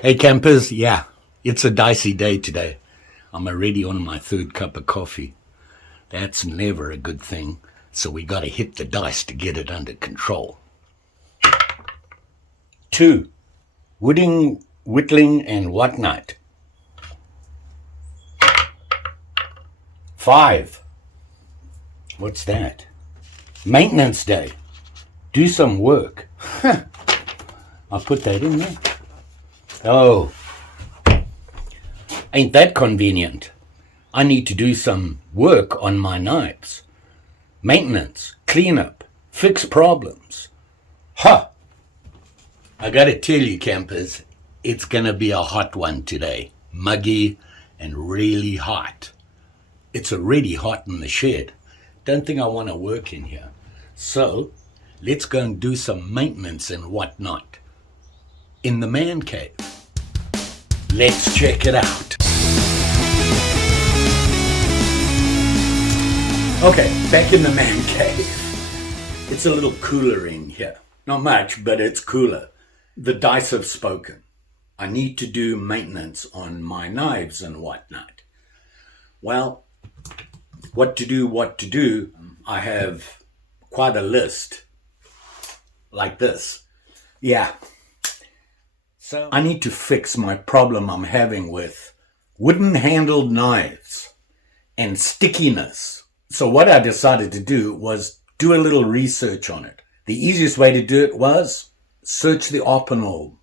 Hey campers, yeah, it's a dicey day today. I'm already on my third cup of coffee. That's never a good thing, so we gotta hit the dice to get it under control. 2. Wooding, whittling, and whatnot. 5. What's that? Maintenance day. Do some work. I'll put that in there. Oh, ain't that convenient? I need to do some work on my knives. Maintenance, cleanup, fix problems. Ha! I gotta tell you, campers, it's gonna be a hot one today. Muggy and really hot. It's already hot in the shed. Don't think I want to work in here. So, let's go and do some maintenance and whatnot. In the man cave. Let's check it out. Okay, back in the man cave. It's a little cooler in here. Not much, but it's cooler. The dice have spoken. I need to do maintenance on my knives and whatnot. Well, what to do, I have quite a list. Like this. Yeah. So I need to fix my problem I'm having with wooden handled knives and stickiness. So what I decided to do was do a little research on it. The easiest way to do it was search the Opinel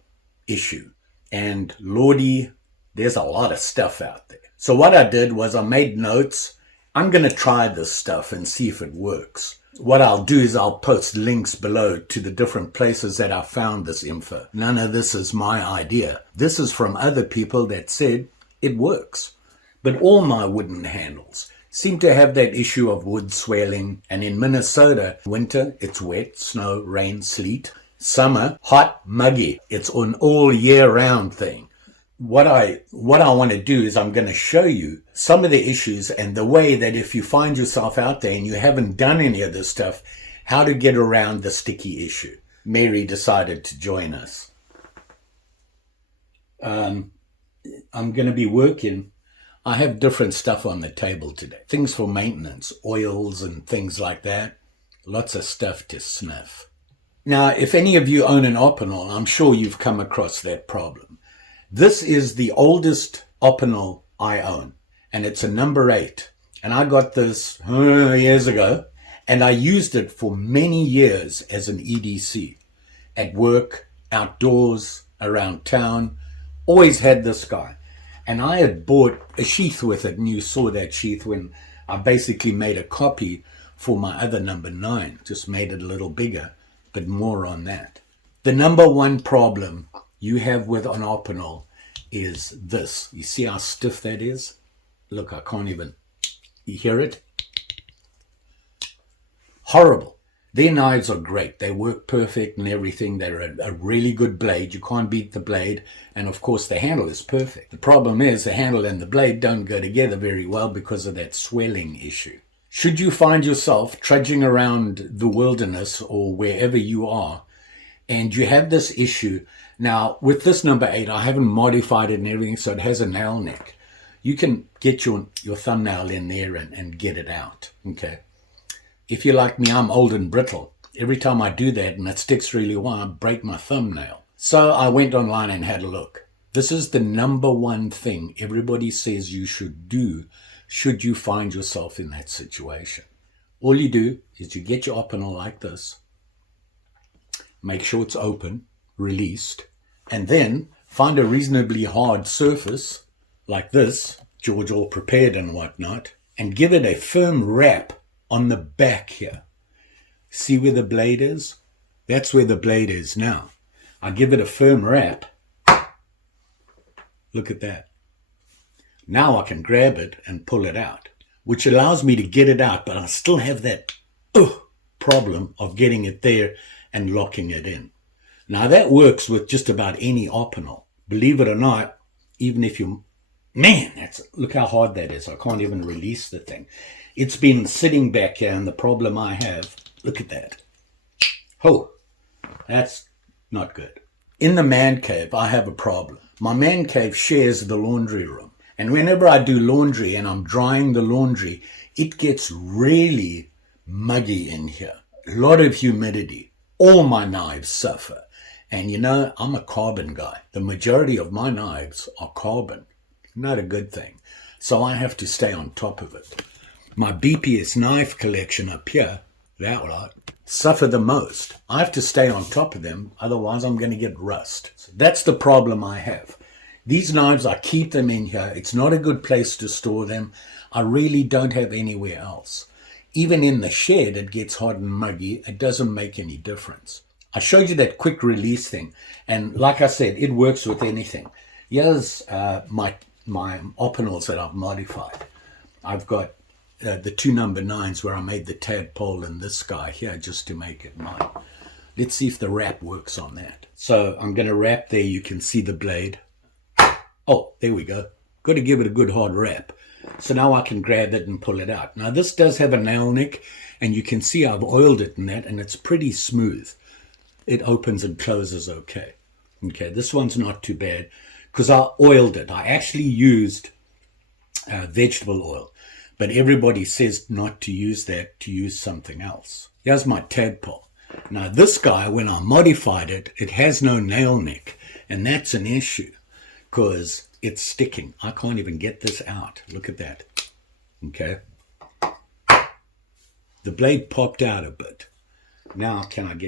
issue. And lordy, there's a lot of stuff out there. So what I did was I made notes. I'm going to try this stuff and see if it works. What I'll do is I'll post links below to the different places that I found this info. None of this is my idea. This is from other people that said it works. But all my wooden handles seem to have that issue of wood swelling. And in Minnesota, winter, it's wet, snow, rain, sleet. Summer, hot, muggy. It's an all year round thing. What I want to do is I'm going to show you some of the issues and the way that if you find yourself out there and you haven't done any of this stuff, how to get around the sticky issue. Mary decided to join us. I'm going to be working. I have different stuff on the table today. Things for maintenance, oils and things like that. Lots of stuff to sniff. Now, if any of you own an Opinel, I'm sure you've come across that problem. This is the oldest Opinel I own, and it's a number 8. And I got this years ago, and I used it for many years as an EDC. At work, outdoors, around town, always had this guy. And I had bought a sheath with it, and you saw that sheath when I basically made a copy for my other number 9. Just made it a little bigger, but more on that. The number one problem you have with an Opinel is this. You see how stiff that is? Look, I can't even. You hear it? Horrible. Their knives are great. They work perfect and everything. They're a really good blade. You can't beat the blade. And of course, the handle is perfect. The problem is the handle and the blade don't go together very well because of that swelling issue. Should you find yourself trudging around the wilderness or wherever you are, and you have this issue, now with this number 8, I haven't modified it and everything, so it has a nail neck. You can get your thumbnail in there and get it out, okay? If you're like me, I'm old and brittle. Every time I do that and it sticks really well, I break my thumbnail. So I went online and had a look. This is the number one thing everybody says you should do should you find yourself in that situation. All you do is you get your Opinel like this, make sure it's open, released, and then find a reasonably hard surface like this, George all prepared and whatnot, and give it a firm wrap on the back here. See where the blade is? That's where the blade is now. I give it a firm wrap. Look at that. Now I can grab it and pull it out, which allows me to get it out, but I still have that problem of getting it there and locking it in. Now that works with just about any Opinel. Believe it or not, even if you, look how hard that is. I can't even release the thing. It's been sitting back here, and the problem I have, look at that. Oh, that's not good. In the man cave, I have a problem. My man cave shares the laundry room. And whenever I do laundry and I'm drying the laundry, it gets really muggy in here. A lot of humidity. All my knives suffer. And you know, I'm a carbon guy. The majority of my knives are carbon. Not a good thing. So I have to stay on top of it. My BPS knife collection up here, that lot, suffer the most. I have to stay on top of them, otherwise I'm going to get rust. So that's the problem I have. These knives, I keep them in here. It's not a good place to store them. I really don't have anywhere else. Even in the shed, it gets hot and muggy. It doesn't make any difference. I showed you that quick release thing, and like I said, it works with anything. Here's my Opinels that I've modified. I've got the 2 number 9s where I made the tadpole and this guy here just to make it mine. Let's see if the wrap works on that. So I'm going to wrap there. You can see the blade. Oh, there we go. Got to give it a good hard wrap. So now I can grab it and pull it out. Now this does have a nail nick, and you can see I've oiled it in that, and it's pretty smooth. It opens and closes okay. Okay, this one's not too bad because I oiled it. I actually used vegetable oil, but everybody says not to use that, to use something else. Here's my tadpole. Now this guy, when I modified it, it has no nail nick, and that's an issue because it's sticking. I can't even get this out. Look at that. Okay. The blade popped out a bit. Now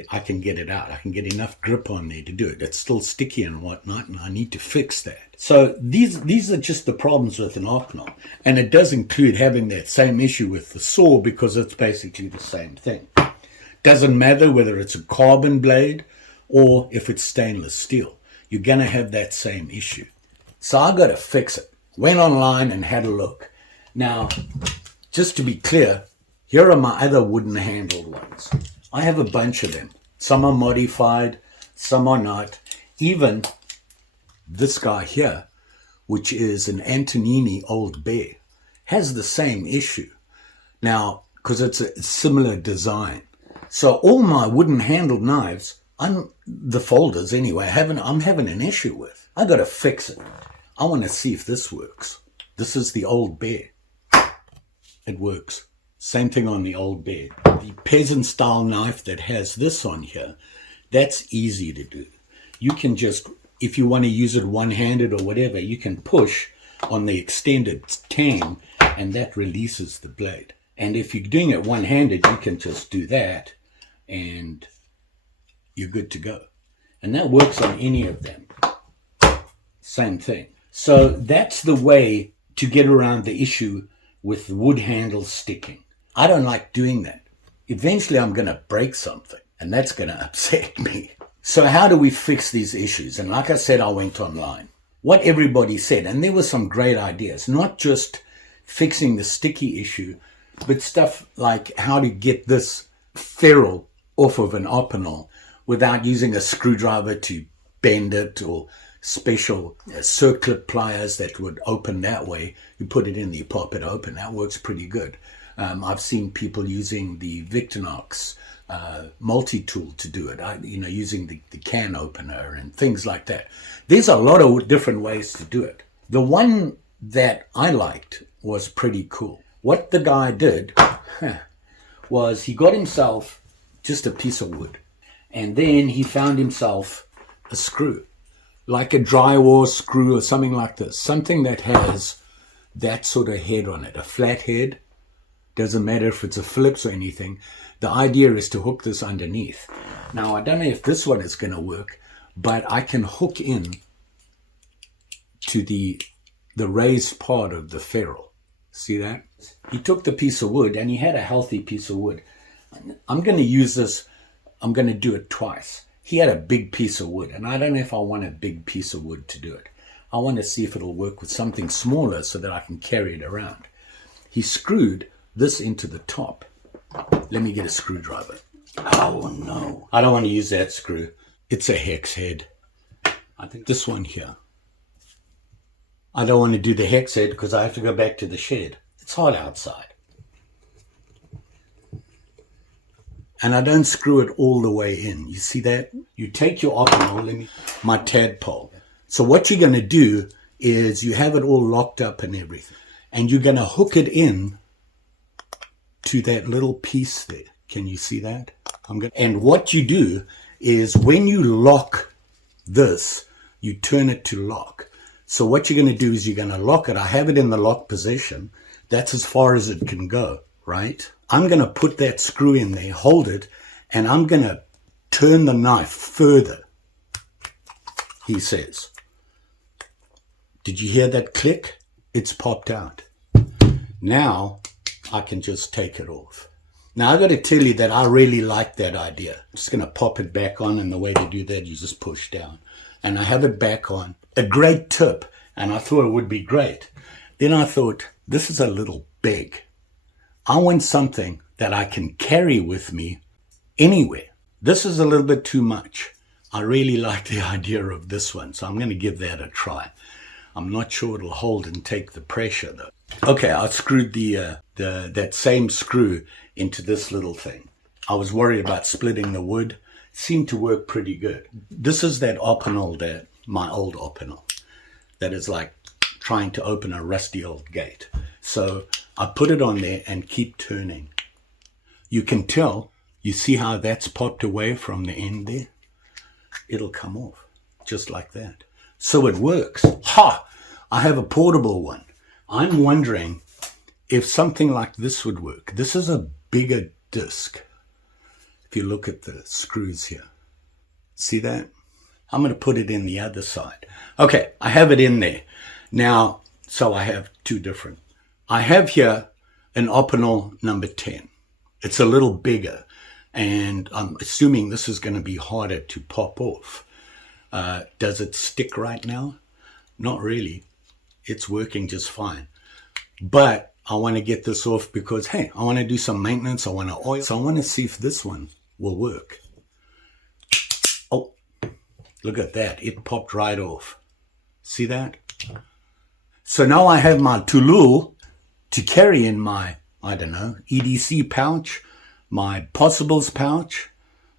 I can get it out. I can get enough grip on there to do it. It's still sticky and whatnot, and I need to fix that. So these are just the problems with an Opinel. And it does include having that same issue with the saw because it's basically the same thing. Doesn't matter whether it's a carbon blade or if it's stainless steel. You're going to have that same issue. So I got to fix it. Went online and had a look. Now, just to be clear, here are my other wooden handled ones. I have a bunch of them. Some are modified, some are not. Even this guy here, which is an Antonini Old Bear, has the same issue. Now, because it's a similar design. So all my wooden handled knives, the folders anyway, I'm having an issue with. I got to fix it. I want to see if this works. This is the Old Bear. It works. Same thing on the Old Bear. The peasant style knife that has this on here, that's easy to do. You can just, if you want to use it one-handed or whatever, you can push on the extended tang and that releases the blade. And if you're doing it one-handed, you can just do that and you're good to go. And that works on any of them. Same thing. So that's the way to get around the issue with wood handles sticking. I don't like doing that. Eventually I'm going to break something and that's going to upset me. So how do we fix these issues? And like I said, I went online. What everybody said, and there were some great ideas, not just fixing the sticky issue, but stuff like how to get this ferrule off of an Opinel without using a screwdriver to bend it or special circlip pliers that would open that way. You put it in, you pop it open. That works pretty good. I've seen people using the Victorinox multi-tool to do it, using the can opener and things like that. There's a lot of different ways to do it. The one that I liked was pretty cool. What the guy did was he got himself just a piece of wood, and then he found himself a screw, like a drywall screw or something like this, something that has that sort of head on it, a flat head. Doesn't matter if it's a Phillips or anything. The idea is to hook this underneath. Now, I don't know if this one is going to work, but I can hook in to the raised part of the ferrule. See that? He took the piece of wood, and he had a healthy piece of wood. I'm going to use this. I'm going to do it twice. He had a big piece of wood, and I don't know if I want a big piece of wood to do it. I want to see if it'll work with something smaller so that I can carry it around. He screwed this into the top. Let me get a screwdriver. Oh no, I don't want to use that screw. It's a hex head. I think this one here. I don't want to do the hex head because I have to go back to the shed. It's hot outside. And I don't screw it all the way in. You see that? You take your Opinel, my tadpole. So what you're going to do is you have it all locked up and everything. And you're going to hook it in to that little piece there. Can you see that? And what you do is when you lock this, you turn it to lock. So what you're going to do is you're going to lock it. I have it in the lock position. That's as far as it can go, right? I'm going to put that screw in there, hold it, and I'm going to turn the knife further, he says. Did you hear that click? It's popped out. Now I can just take it off. Now I got to tell you that I really like that idea. I'm just going to pop it back on, and the way to do that, you just push down. And I have it back on. A great tip, and I thought it would be great. Then I thought, this is a little big. I want something that I can carry with me anywhere. This is a little bit too much. I really like the idea of this one, so I'm going to give that a try. I'm not sure it'll hold and take the pressure though. Okay, I screwed that same screw into this little thing. I was worried about splitting the wood. It seemed to work pretty good. This is that Opinel, my old Opinel, that is like trying to open a rusty old gate. So I put it on there and keep turning. You can tell, you see how that's popped away from the end there? It'll come off just like that. So it works. Ha! I have a portable one. I'm wondering if something like this would work. This is a bigger disc. If you look at the screws here. See that? I'm going to put it in the other side. Okay, I have it in there. Now, so I have two different. I have here an Opinel number 10. It's a little bigger, and I'm assuming this is going to be harder to pop off. Does it stick right now? Not really. It's working just fine. But I want to get this off because, hey, I want to do some maintenance. I want to oil. So I want to see if this one will work. Oh, look at that. It popped right off. See that? So now I have my tool to carry in my, I don't know, EDC pouch, my possibles pouch,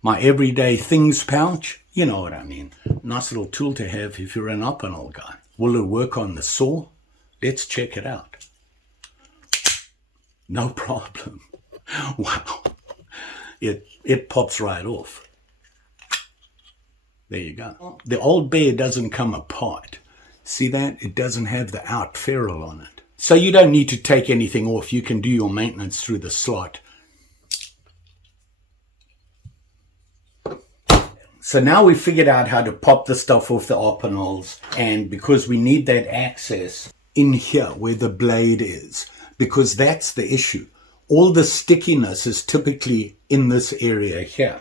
my everyday things pouch. You know what I mean. Nice little tool to have if you're an Opinel guy. Will it work on the saw? Let's check it out. No problem. Wow. It pops right off. There you go. The old bear doesn't come apart. See that? It doesn't have the out ferrule on it. So you don't need to take anything off. You can do your maintenance through the slot. So now we've figured out how to pop the stuff off the Opinels, and because we need that access in here where the blade is, because that's the issue. All the stickiness is typically in this area here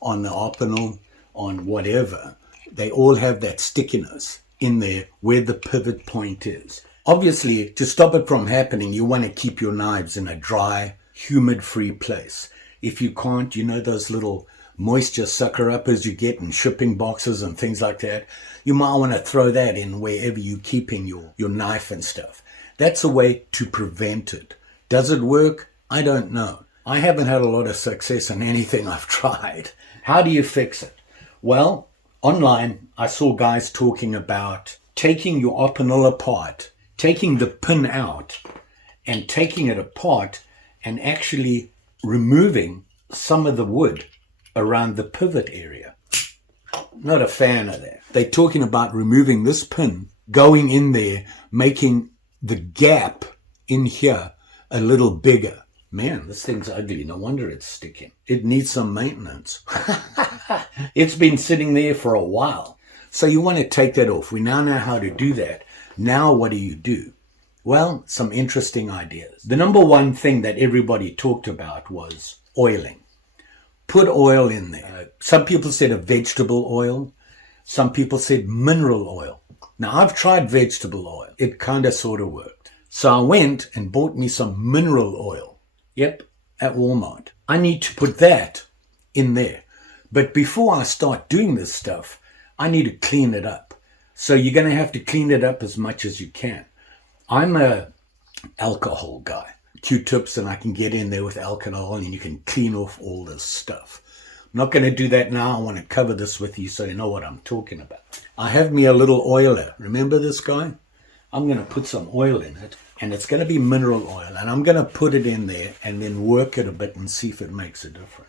on the Opinel, on whatever. They all have that stickiness in there where the pivot point is. Obviously, to stop it from happening, you want to keep your knives in a dry, humid-free place. If you can't, you know those little moisture sucker-uppers you get in shipping boxes and things like that, you might want to throw that in wherever you're keeping your knife and stuff. That's a way to prevent it. Does it work? I don't know. I haven't had a lot of success in anything I've tried. How do you fix it? Well, online I saw guys talking about taking your Opinel apart, taking the pin out and taking it apart and actually removing some of the wood around the pivot area. Not a fan of that. They're talking about removing this pin, going in there, making the gap in here a little bigger. Man, this thing's ugly. No wonder it's sticking. It needs some maintenance. It's been sitting there for a while. So you want to take that off. We now know how to do that. Now what do you do? Well, some interesting ideas. The number one thing that everybody talked about was oiling. Put oil in there. Some people said a vegetable oil. Some people said mineral oil. Now, I've tried vegetable oil. It kind of sort of worked. So I went and bought me some mineral oil. Yep, at Walmart. I need to put that in there. But before I start doing this stuff, I need to clean it up. So you're going to have to clean it up as much as you can. I'm a alcohol guy. Q-tips, and I can get in there with alcohol and you can clean off all this stuff. Not going to do that now. I want to cover this with you so you know what I'm talking about. I have me a little oiler. Remember this guy? I'm going to put some oil in it, and it's going to be mineral oil, and I'm going to put it in there and then work it a bit and see if it makes a difference.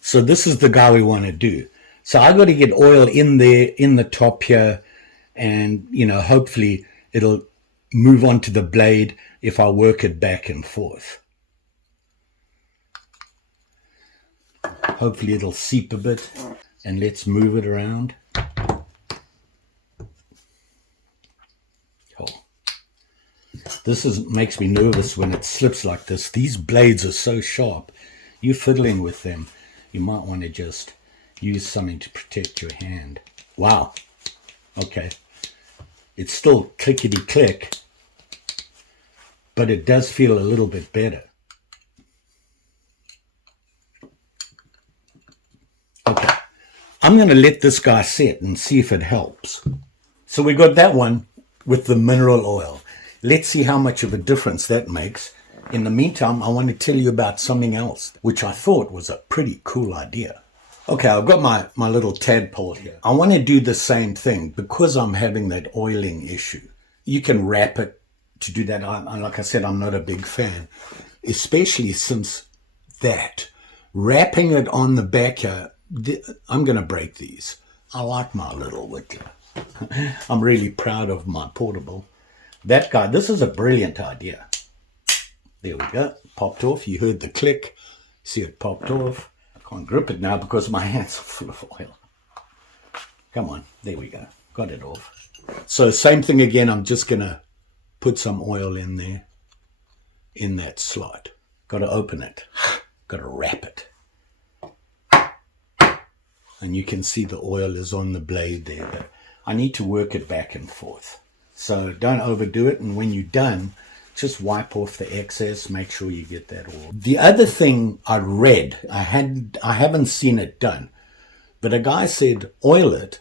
So this is the guy we want to do. So I got to get oil in there, in the top here, and, you know, hopefully it'll move on to the blade if I work it back and forth. Hopefully it'll seep a bit, and let's move it around. Oh. This makes me nervous when it slips like this. These blades are so sharp. You're fiddling with them. You might want to just use something to protect your hand. Wow. Okay. It's still clickety-click, but it does feel a little bit better. Okay. I'm going to let this guy sit and see if it helps. So we got that one with the mineral oil. Let's see how much of a difference that makes. In the meantime, I want to tell you about something else, which I thought was a pretty cool idea. Okay, I've got my little tadpole here. I want to do the same thing because I'm having that oiling issue. You can wrap it to do that. Like I said, I'm not a big fan, especially since that. Wrapping it on the back here, I'm going to break these. I like my little whittler. I'm really proud of my portable. That guy, this is a brilliant idea. There we go. Popped off. You heard the click. See it popped off. I can't grip it now because my hands are full of oil. Come on. There we go. Got it off. So same thing again. I'm just going to put some oil in there. In that slot. Got to open it. Got to wrap it. And you can see the oil is on the blade there. But I need to work it back and forth. So don't overdo it. And when you're done, just wipe off the excess, make sure you get that all. The other thing I read, I haven't seen it done, but a guy said oil it,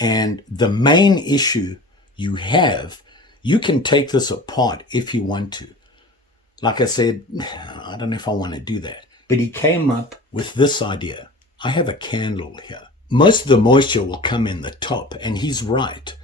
and the main issue you have, you can take this apart if you want to. Like I said, I don't know if I want to do that, but he came up with this idea. I have a candle here. Most of the moisture will come in the top, and he's right.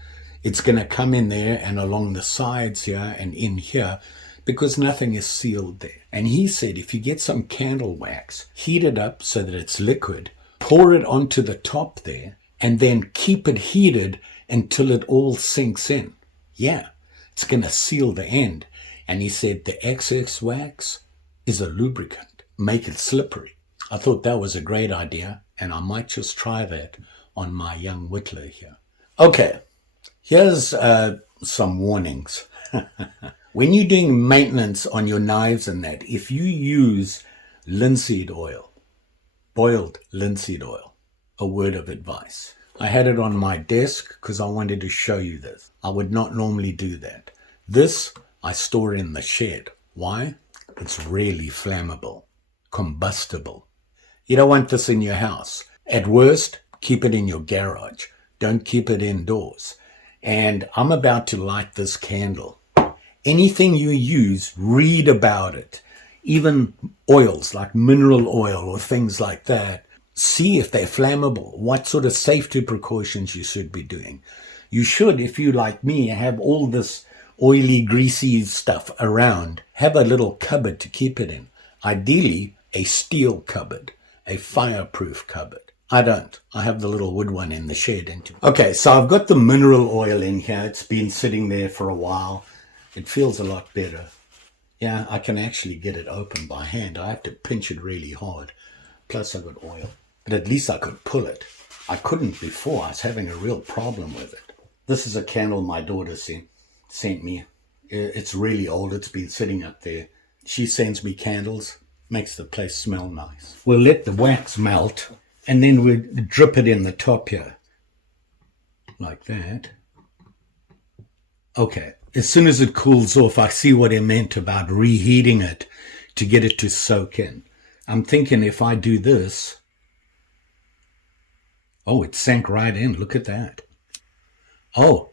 It's going to come in there and along the sides here and in here because nothing is sealed there. And he said if you get some candle wax, heat it up so that it's liquid, pour it onto the top there, and then keep it heated until it all sinks in. Yeah, it's going to seal the end. And he said the excess wax is a lubricant. Make it slippery. I thought that was a great idea, and I might just try that on my young whittler here. Okay. Here's some warnings. When you're doing maintenance on your knives and that, if you use linseed oil, boiled linseed oil, a word of advice. I had it on my desk because I wanted to show you this. I would not normally do that. This I store in the shed. Why? It's really flammable, combustible. You don't want this in your house. At worst, keep it in your garage. Don't keep it indoors. And I'm about to light this candle. Anything you use, read about it. Even oils like mineral oil or things like that. See if they're flammable. What sort of safety precautions you should be doing. You should, if you like me, have all this oily, greasy stuff around. Have a little cupboard to keep it in. Ideally, a steel cupboard, a fireproof cupboard. I don't. I have the little wood one in the shed. Okay, so I've got the mineral oil in here. It's been sitting there for a while. It feels a lot better. Yeah, I can actually get it open by hand. I have to pinch it really hard. Plus I've got oil. But at least I could pull it. I couldn't before. I was having a real problem with it. This is a candle my daughter sent me. It's really old. It's been sitting up there. She sends me candles. Makes the place smell nice. We'll let the wax melt. And then we drip it in the top here. Like that. Okay. As soon as it cools off, I see what he meant about reheating it to get it to soak in. I'm thinking if I do this... Oh, it sank right in. Look at that. Oh,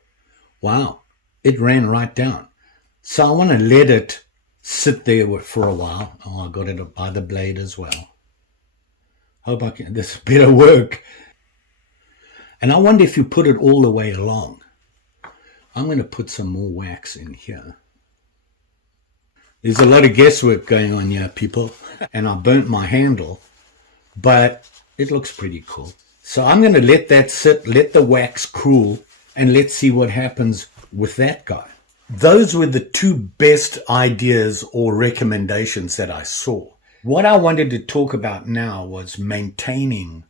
wow. It ran right down. So I want to let it sit there for a while. Oh, I got it by the blade as well. Hope I can, this better work. And I wonder if you put it all the way along. I'm going to put some more wax in here. There's a lot of guesswork going on here, people. And I burnt my handle, but it looks pretty cool. So I'm going to let that sit, let the wax cool, and let's see what happens with that guy. Those were the two best ideas or recommendations that I saw. What I wanted to talk about now was maintaining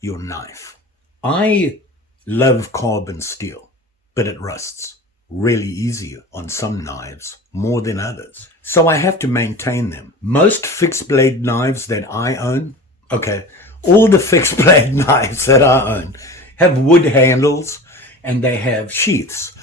your knife. I love carbon steel, but it rusts really easy on some knives more than others. So I have to maintain them. Most fixed blade knives that I own, all the fixed blade knives that I own have wood handles and they have sheaths.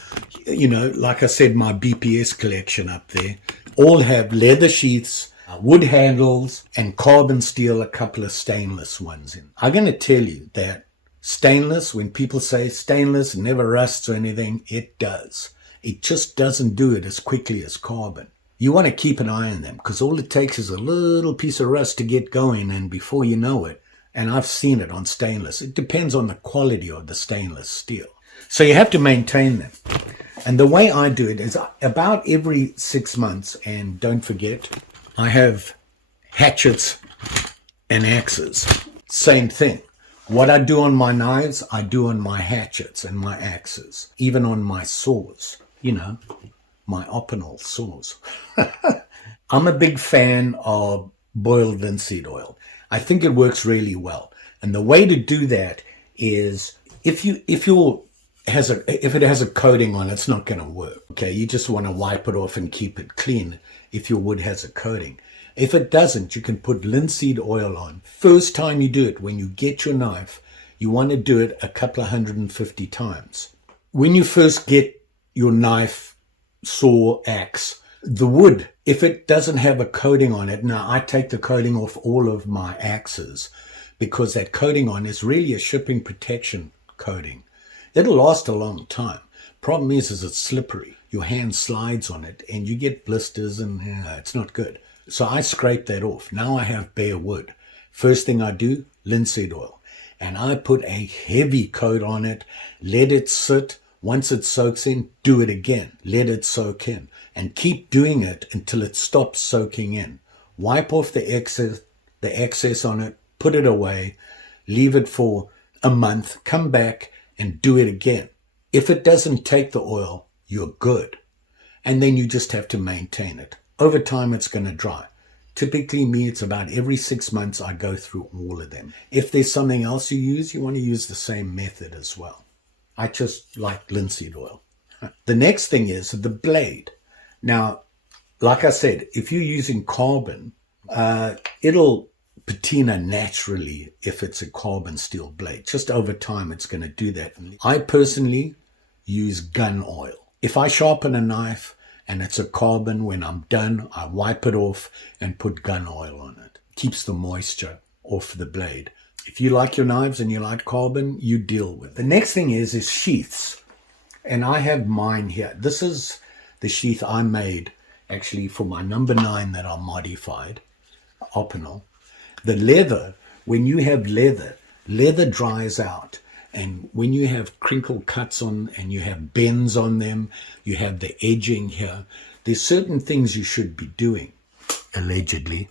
You know, like I said, my BPS collection up there, all have leather sheaths, wood handles, and carbon steel, a couple of stainless ones in. I'm going to tell you that stainless, when people say stainless never rusts or anything, it does. It just doesn't do it as quickly as carbon. You want to keep an eye on them because all it takes is a little piece of rust to get going, and before you know it, and I've seen it on stainless, it depends on the quality of the stainless steel. So you have to maintain them. And the way I do it is about every 6 months, and don't forget, I have hatchets and axes. Same thing. What I do on my knives, I do on my hatchets and my axes, even on my saws, you know, my Opinel saws. I'm a big fan of boiled linseed oil. I think it works really well. And the way to do that is if it has a coating on it, it's not going to work. Okay, you just want to wipe it off and keep it clean if your wood has a coating. If it doesn't, you can put linseed oil on. First time you do it, when you get your knife, you want to do it a couple of 150 times. When you first get your knife, saw, axe, the wood, if it doesn't have a coating on it, now I take the coating off all of my axes because that coating on is really a shipping protection coating. It'll last a long time. Problem is it's slippery. Your hand slides on it and you get blisters and it's not good. So I scrape that off. Now I have bare wood. First thing I do, linseed oil. And I put a heavy coat on it, let it sit. Once it soaks in, do it again. Let it soak in. And keep doing it until it stops soaking in. Wipe off the excess on it, put it away, leave it for a month, come back and do it again. If it doesn't take the oil, you're good. And then you just have to maintain it. Over time, it's going to dry. Typically, me, it's about every 6 months I go through all of them. If there's something else you use, you want to use the same method as well. I just like linseed oil. The next thing is the blade. Now, like I said, if you're using carbon, it'll patina naturally if it's a carbon steel blade. Just over time, it's going to do that. I personally use gun oil. If I sharpen a knife and it's a carbon, when I'm done, I wipe it off and put gun oil on it. Keeps the moisture off the blade. If you like your knives and you like carbon, you deal with it. The next thing is sheaths. And I have mine here. This is the sheath I made actually for my number 9 that I modified, Opinel. The leather, when you have leather dries out. And when you have crinkle cuts on and you have bends on them, you have the edging here, there's certain things you should be doing, allegedly.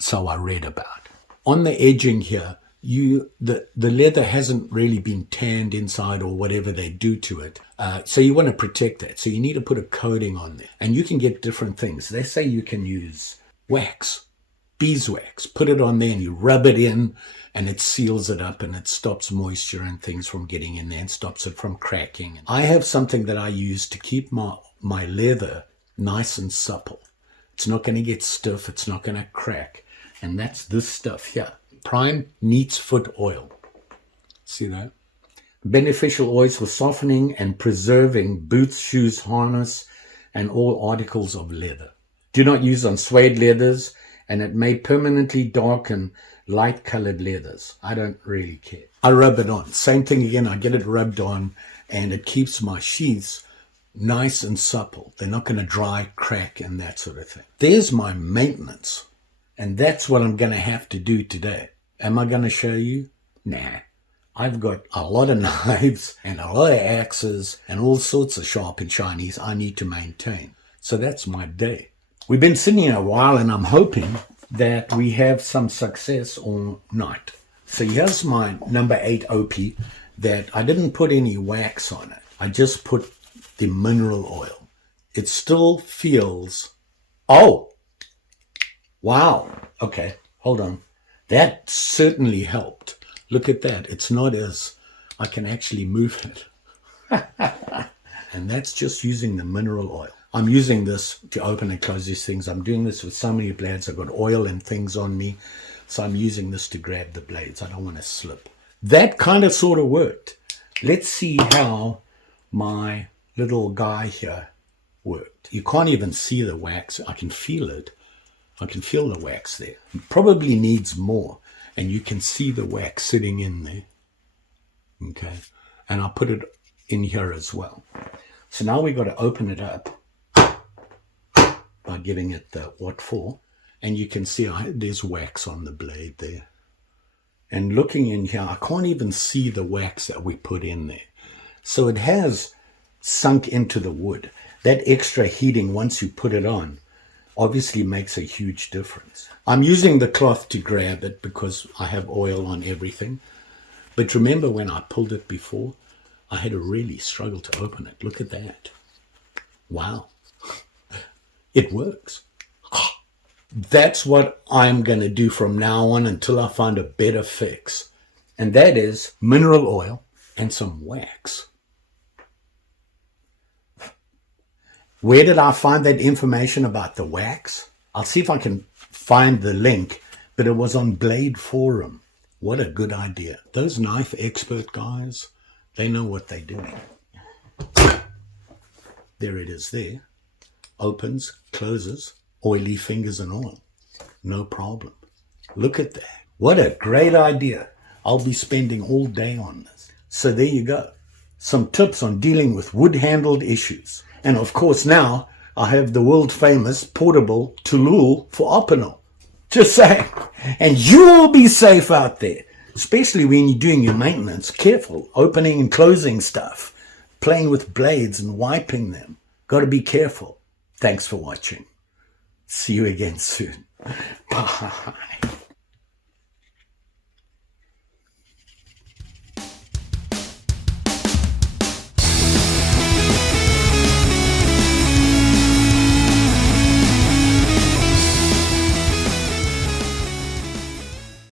So I read about. On the edging here, the leather hasn't really been tanned inside or whatever they do to it. So you want to protect that. So you need to put a coating on there. And you can get different things. They say you can use wax, beeswax, put it on there and you rub it in and it seals it up and it stops moisture and things from getting in there and stops it from cracking. I have something that I use to keep my leather nice and supple. It's not going to get stiff. It's not going to crack. And that's this stuff here. Prime Neat's Foot Oil. See that? Beneficial oils for softening and preserving boots, shoes, harness, and all articles of leather. Do not use on suede leathers, and it may permanently darken light-colored leathers. I don't really care. I rub it on. Same thing again. I get it rubbed on, and it keeps my sheaths nice and supple. They're not going to dry, crack, and that sort of thing. There's my maintenance. And that's what I'm going to have to do today. Am I going to show you? Nah. I've got a lot of knives and a lot of axes and all sorts of sharp and shinies I need to maintain. So that's my day. We've been sitting here a while and I'm hoping that we have some success all night. So here's my number 8 OP that I didn't put any wax on it. I just put the mineral oil. It still feels... Oh! Wow. Okay, hold on. That certainly helped. Look at that. It's not as... I can actually move it. And that's just using the mineral oil. I'm using this to open and close these things. I'm doing this with so many blades. I've got oil and things on me. So I'm using this to grab the blades. I don't want to slip. That kind of sort of worked. Let's see how my little guy here worked. You can't even see the wax. I can feel it. I can feel the wax there. It probably needs more. And you can see the wax sitting in there. Okay. And I'll put it in here as well. So now we've got to open it up by giving it the what for. And you can see there's wax on the blade there. And looking in here, I can't even see the wax that we put in there. So it has sunk into the wood. That extra heating, once you put it on, obviously makes a huge difference. I'm using the cloth to grab it because I have oil on everything. But remember when I pulled it before, I had to really struggle to open it. Look at that. Wow. It works. That's what I'm going to do from now on until I find a better fix. And that is mineral oil and some wax. Where did I find that information about the wax? I'll see if I can find the link, but it was on Blade Forum. What a good idea. Those knife expert guys, they know what they're doing. There it is there. Opens, closes, oily fingers and all. No problem. Look at that. What a great idea. I'll be spending all day on this. So there you go. Some tips on dealing with wood-handled issues. And of course now I have the world famous portable tool for Opinel. Just saying. And you'll be safe out there, especially when you're doing your maintenance. Careful opening and closing stuff, playing with blades and wiping them. Got to be careful. Thanks for watching. See you again soon. Bye.